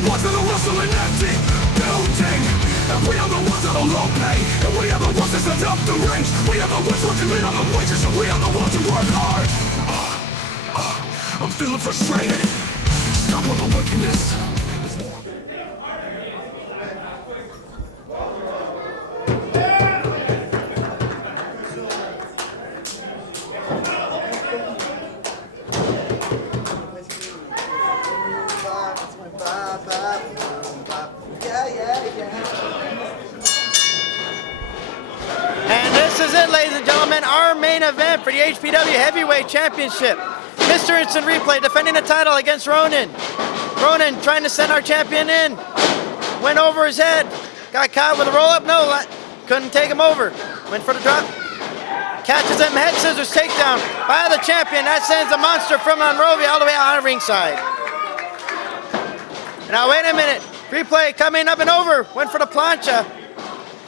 the ones that are hustling empty building. And we are the ones that are low pay. And we are the ones that set up the range. We are the ones working minimum wages. And we are the ones who work hard. I'm feeling frustrated. Stop all the wickedness. And this is it, ladies and gentlemen, our main event for the HpW Heavyweight Championship. Mr. Instant Replay defending the title against Ronin. Ronin trying to send our champion in. Went over his head. Got caught with a roll-up. No, couldn't take him over. Went for the drop. Catches him, head scissors takedown by the champion. That sends the monster from Monrovia all the way out of ringside. Now wait a minute. Replay coming up and over. Went for the plancha.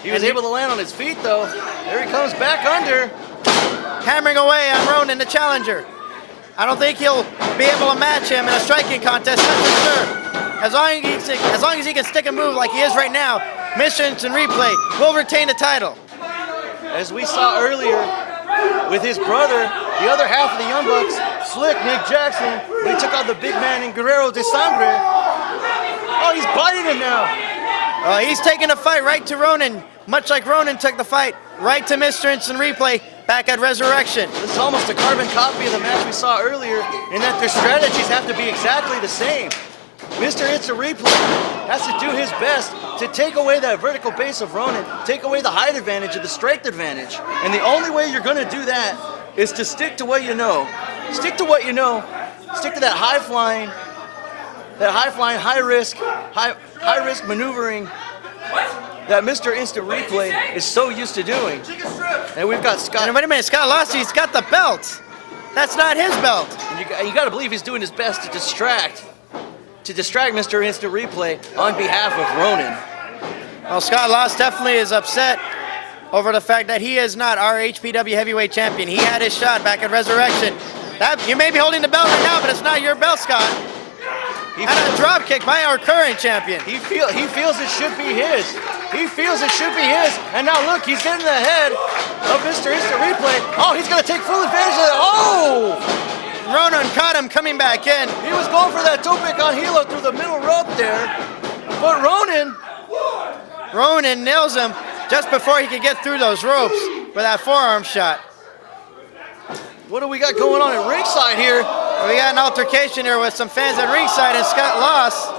He was able to land on his feet though. There he comes back under. Hammering away on Ronin, the challenger. I don't think he'll be able to match him in a striking contest, that's for sure. As long as he can stick and move like he is right now, Mr. Instant Replay will retain the title. As we saw earlier with his brother, the other half of the Young Bucks, Slick Nick Jackson, when he took out the big man in Guerrero de Sangre. Oh, he's biting him now. He's taking the fight right to Ronin, much like Ronin took the fight right to Mr. Instant Replay back at Resurrection. This is almost a carbon copy of the match we saw earlier in that their strategies have to be exactly the same. Mr. Instant Replay has to do his best to take away that vertical base of Ronin, take away the height advantage and the strength advantage. And the only way you're going to do that is to stick to what you know. Stick to what you know. Stick to that high flying, high risk maneuvering that Mr. Instant Replay is so used to doing. And we've got Scott. And wait a minute, Scott lost. He's got the belt. That's not his belt. And you got to believe he's doing his best to distract Mr. Instant Replay on behalf of Ronin. Well, Scott Lost definitely is upset over the fact that he is not our HpW Heavyweight Champion. He had his shot back at Resurrection. You may be holding the belt right now, but it's not your belt, Scott. And a drop kick by our current champion. He feels it should be his. He feels it should be his. And now look, he's getting the head of Mr. Instant Replay. Oh, he's gonna take full advantage of that. Oh! Ronin caught him coming back in. He was going for that tope con hilo through the middle rope there. But Ronin nails him just before he could get through those ropes with that forearm shot. What do we got going on at ringside here? We got an altercation here with some fans at ringside and Scott Lost.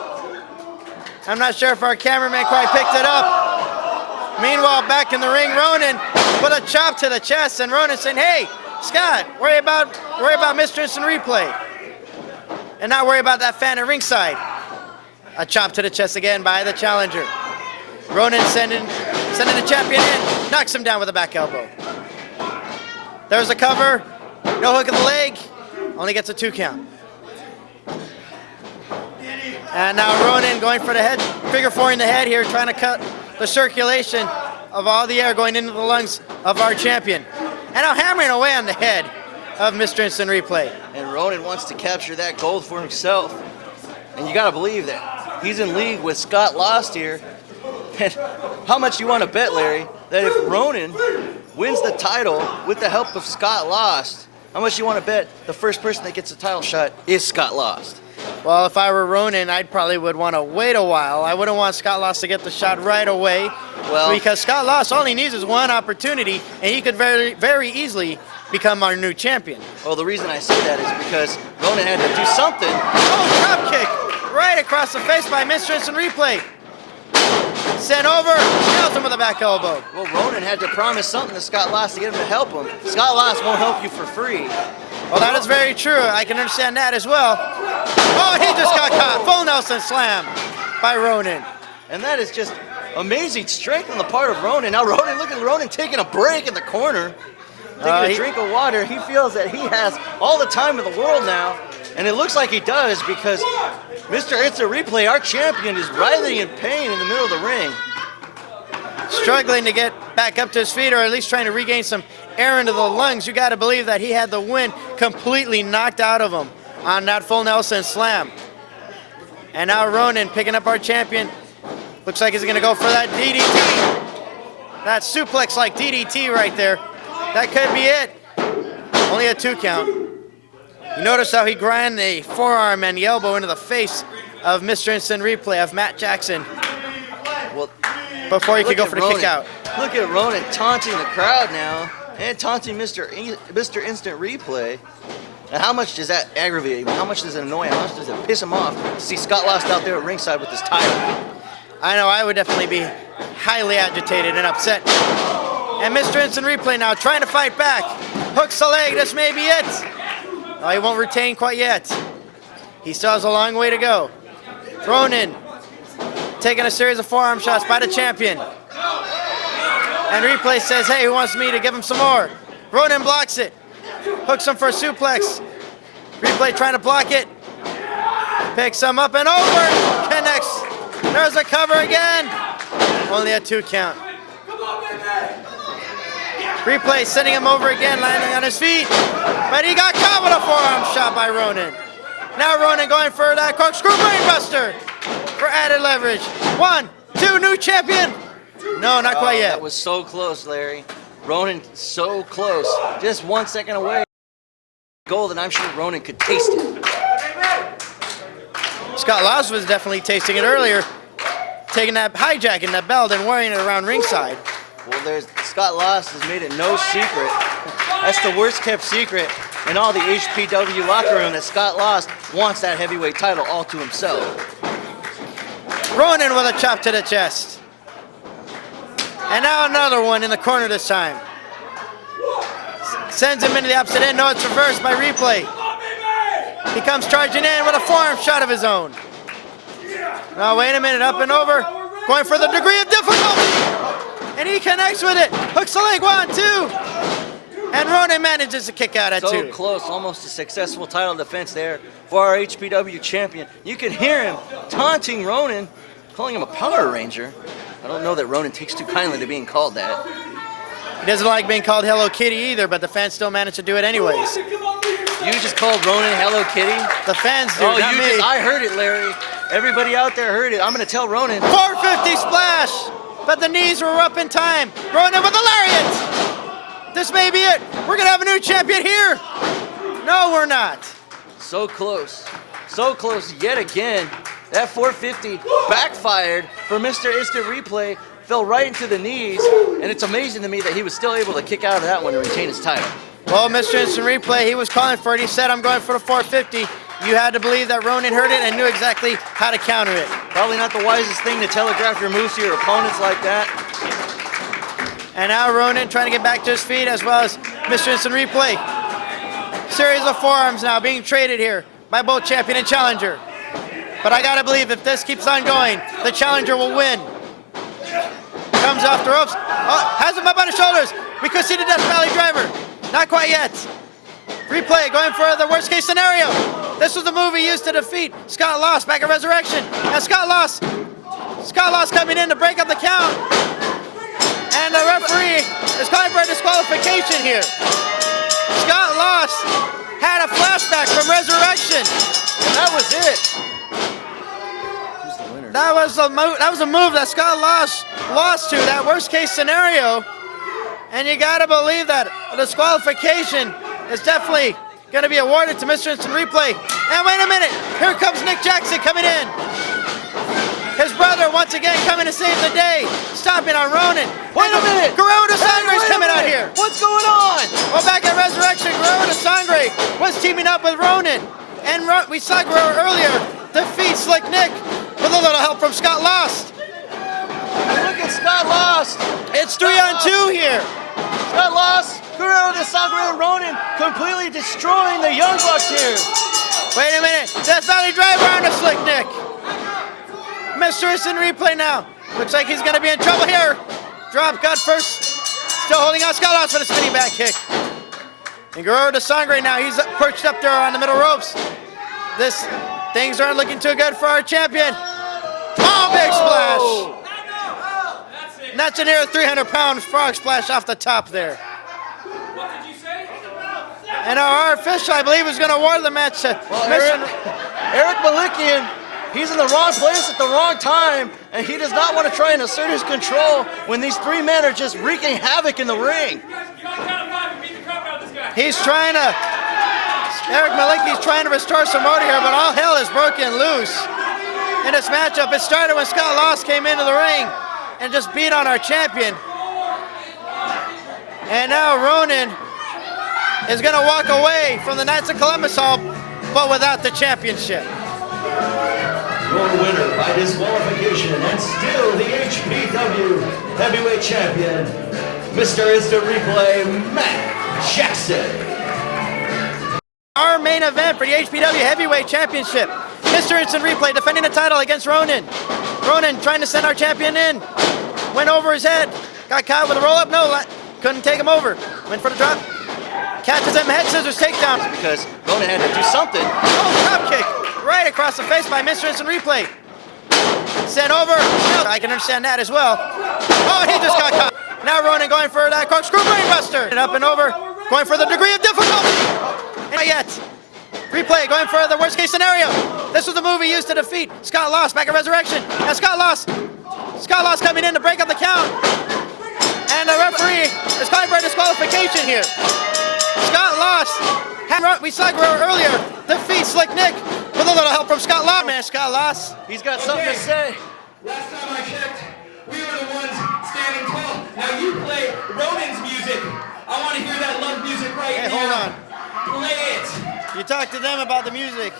I'm not sure if our cameraman quite picked it up. Meanwhile, back in the ring, Ronin put a chop to the chest and Ronin saying, hey, Scott, worry about Mr. Instant Replay. And not worry about that fan at ringside. A chop to the chest again by the challenger. Ronin sending the champion in, knocks him down with a back elbow. There's a cover, no hook in the leg, only gets a 2 count. And now Ronin going for the head, figure 4 in the head here, trying to cut the circulation of all the air going into the lungs of our champion. And now hammering away on the head of Mr. Instant Replay. And Ronin wants to capture that gold for himself. And you gotta believe that he's in league with Scott Lost here. And how much you want to bet, Larry, that if Ronin wins the title with the help of Scott Lost, how much you want to bet the first person that gets the title shot is Scott Lost? Well, if I were Ronin, I probably would want to wait a while. I wouldn't want Scott Lost to get the shot right away. Well, because Scott Lost, all he needs is one opportunity, and he could very, very easily become our new champion. Well, the reason I say that is because Ronin had to do something. Oh, drop kick right across the face by Mr. Instant Replay. Sent over, nails him with a back elbow. Well, Ronin had to promise something to Scott Lost to get him to help him. Scott Lost won't help you for free. Well, that is very true. I can understand that as well. Oh, he just got caught. Full Nelson slam by Ronin. And that is just amazing strength on the part of Ronin. Now Ronin, look at Ronin taking a break in the corner. Taking a drink of water. He feels that he has all the time in the world now. And it looks like he does because Mr. Instant Replay, our champion, is writhing in pain in the middle of the ring. Struggling to get back up to his feet, or at least trying to regain some air into the lungs. You got to believe that he had the wind completely knocked out of him on that full Nelson slam. And now Ronin picking up our champion. Looks like he's gonna go for that DDT. That suplex like DDT right there. That could be it. Only a 2 count. You notice how he grind the forearm and the elbow into the face of Mr. Instant Replay of Matt Jackson. Well, before he could go for the kick out. Look at Ronin taunting the crowd now and taunting Mr. Instant Replay. And how much does that aggravate him? How much does it annoy him? How much does it piss him off to see Scott Lost out there at ringside with his title? I know I would definitely be highly agitated and upset. And Mr. Instant Replay now trying to fight back. Hooks the leg, this may be it. Oh, he won't retain quite yet. He still has a long way to go. Ronin taking a series of forearm shots by the champion. And Replay says, hey, who wants me to give him some more? Ronin blocks it. Hooks him for a suplex. Replay trying to block it. Picks him up and over. Connects. There's a cover again. Only a 2 count. Replay sending him over again, landing on his feet. But he got caught with a forearm shot by Ronin. Now Ronin going for that corkscrew brainbuster for added leverage. 1, 2, new champion. No, not quite yet. That was so close, Larry. Ronin so close. Just 1 second away. Gold, and I'm sure Ronin could taste it. Scott Lost was definitely tasting it earlier, taking that, hijacking that belt and wearing it around ringside. Well, Scott Lost has made it no secret. That's the worst kept secret in all the HpW locker room, that Scott Lost wants that heavyweight title all to himself. Ronin with a chop to the chest. And now another one in the corner this time. Sends him into the opposite end. No, it's reversed by Replay. He comes charging in with a forearm shot of his own. Now wait a minute, up and over. Going for the degree of difficulty. And he connects with it. Hooks the leg, 1, 2. And Ronin manages to kick out at 2. So close, almost a successful title defense there for our HpW champion. You can hear him taunting Ronin, calling him a Power Ranger. I don't know that Ronin takes too kindly to being called that. He doesn't like being called Hello Kitty either, but the fans still manage to do it anyways. You just called Ronin Hello Kitty? The fans do, oh, not me. I heard it, Larry. Everybody out there heard it. I'm going to tell Ronin. 450 splash, but the knees were up in time. Ronin with a lariat. This may be it. We're going to have a new champion here. No, we're not. So close yet again. That 450 backfired for Mr. Instant Replay, fell right into the knees, and it's amazing to me that he was still able to kick out of that one and retain his title. Well, Mr. Instant Replay, he was calling for it. He said, I'm going for the 450. You had to believe that Ronin heard it and knew exactly how to counter it. Probably not the wisest thing to telegraph your moves to your opponents like that. And now Ronin trying to get back to his feet, as well as Mr. Instant Replay. Series of forearms now being traded here by both champion and challenger. But I gotta believe if this keeps on going, the challenger will win. Comes off the ropes. Oh, has him up on his shoulders. We could see the Death Valley driver. Not quite yet. Replay going for the worst case scenario. This was the move he used to defeat Scott Lost back at Resurrection. And Scott Lost coming in to break up the count. And the referee is calling for a disqualification here. Scott Lost had a flashback from Resurrection. And that was it. Who's the winner? That was a move that Scott lost to, that worst case scenario. And you gotta believe that a disqualification is definitely gonna be awarded to Mr. Instant Replay. And wait a minute, here comes Nick Jackson coming in. His brother once again coming to save the day, stopping on Ronin. Wait a minute! Guerrero de Sangre is coming out here. What's going on? Well, back at Resurrection, Guerrero de Sangre was teaming up with Ronin. And we saw Guerrero earlier defeat Slick Nick with a little help from Scott Lost. Look at Scott Lost. It's 3-on-2 here. Scott Lost, Guerrero de Sangre, and Ronin completely destroying the Young Bucks here. Wait a minute, Death Valley driver on the Slick Nick. Mr. Instant Replay now. Looks like he's gonna be in trouble here. Drop gut first. Still holding on Scott Lost for the spinning back kick. And Guerrero de Sangre now, he's perched up there on the middle ropes. Things aren't looking too good for our champion. Oh, big splash. And that's a near 300-pound frog splash off the top there. What did you say? And our official, I believe, is going to award the match to Eric Malikian He's in the wrong place at the wrong time, and he does not want to try and assert his control when these three men are just wreaking havoc in the ring. He's trying to, Eric Malicki's trying to restore some order here, but all hell is broken loose in this matchup. It started when Scott Lost came into the ring and just beat on our champion. And now Ronin is going to walk away from the Knights of Columbus Hall, but without the championship. Your winner by disqualification and still the HpW Heavyweight Champion, Mr. Instant Replay, Matt Jackson. Our main event for the HpW Heavyweight Championship. Mr. Instant Replay defending the title against Ronin. Ronin trying to send our champion in. Went over his head. Got caught with a roll-up. No, couldn't take him over. Went for the drop. Catches him, head scissors, takedown. Because Ronin had to do something. Oh, drop kick. Right across the face by Mr. Instant Replay. Sent over. I can understand that as well. Oh, he just got caught. Now Ronin going for that corkscrew brainbuster. And up and over. Going for the degree of difficulty. Not yet. Replay going for the worst case scenario. This was the move he used to defeat Scott Lost back at Resurrection. Now Scott Lost coming in to break up the count. And the referee is calling for a disqualification here. Scott Lost, we saw Guerrero earlier, defeat Slick Nick with a little help from Scott Lost. Man, Scott Lost. He's got something to say. Last time I checked, we were the ones standing tall. Now you play Ronin's music. I want to hear that love music right now. Hey, hold on. Play it. You talk to them about the music.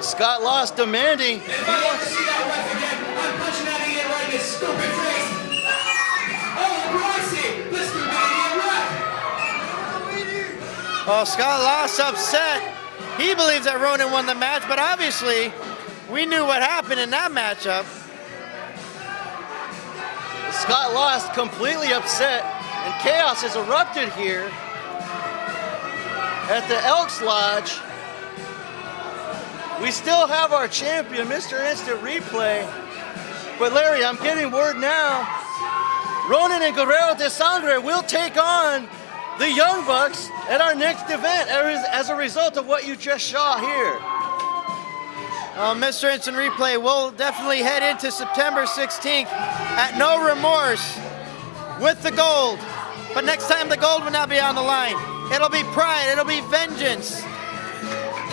Scott Lost demanding. If I ever see that ref again, I'm punching that idiot right in his stupid face. Oh, Brycey, the stupid idiot ref. Oh, Scott Lost upset. He believes that Ronin won the match, but obviously we knew what happened in that matchup. Scott Lost completely upset, and chaos has erupted here at the Elks Lodge. We still have our champion, Mr. Instant Replay. But Larry, I'm getting word now, Ronin and Guerrero de Sangre will take on the Young Bucks at our next event as a result of what you just saw here. Mr. Instant Replay will definitely head into September 16th at No Remorse with the gold. But next time the gold will not be on the line. It'll be pride, it'll be vengeance.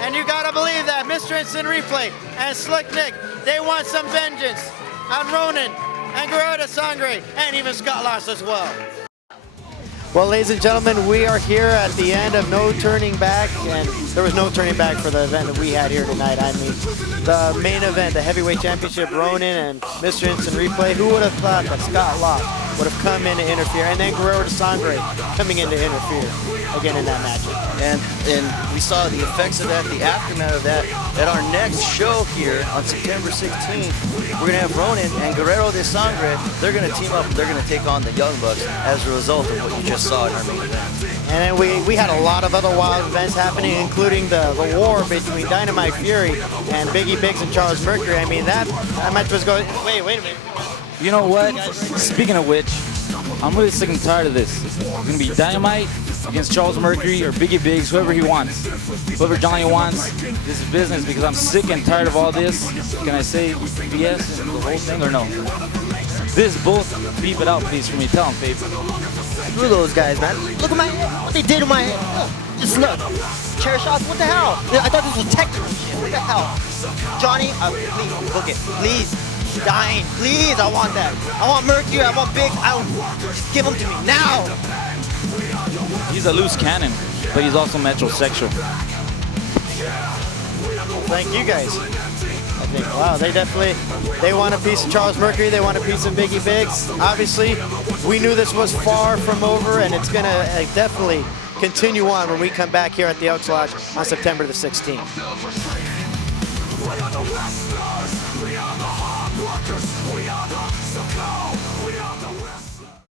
And you gotta believe that Mr. Instant Replay and Slick Nick, they want some vengeance on Ronin and Guerrero de Sangre and even Scott Lost as well. Well, ladies and gentlemen, we are here at the end of No Turning Back, and there was no turning back for the event that we had here tonight. I mean, the main event, the Heavyweight Championship, Ronin and Mr. Instant Replay. Who would have thought that Scott Lost would have come in to interfere, and then Guerrero de Sangre coming in to interfere again in that matchup. And we saw the effects of that, the aftermath of that, at our next show here on September 16th. We're going to have Ronin and Guerrero de Sangre. They're going to team up. They're going to take on the Young Bucks as a result of what you just saw in our main event. And then we had a lot of other wild events happening, including the war between Dynamite Fury and Biggz and Charles Mercury. I mean, that match was going... Wait a minute. You know what? Speaking of which, I'm really sick and tired of this. It's going to be Dynamite against Charles Mercury or Biggs, whoever he wants. Whoever Johnny wants, this is business because I'm sick and tired of all this. Can I say BS and the whole thing or no? This both beep it out, please, for me. Tell them, babe. Screw those guys, man. Look at my head. What they did to my head. Oh, just look. Chair shots. What the hell? I thought this was technical shit. What the hell? Johnny, please, book it. Please. Dying. Please, I want that. I want Mercury. I want Bigz. Just give them to me now. He's a loose cannon, but he's also metrosexual. Thank you guys. I think, wow, they want a piece of Charles Mercury, they want a piece of Biggs. Obviously, we knew this was far from over, and it's going to definitely continue on when we come back here at the Elks Lodge on September the 16th. We are the hustlers, we are the hard workers, we are the so-called, we are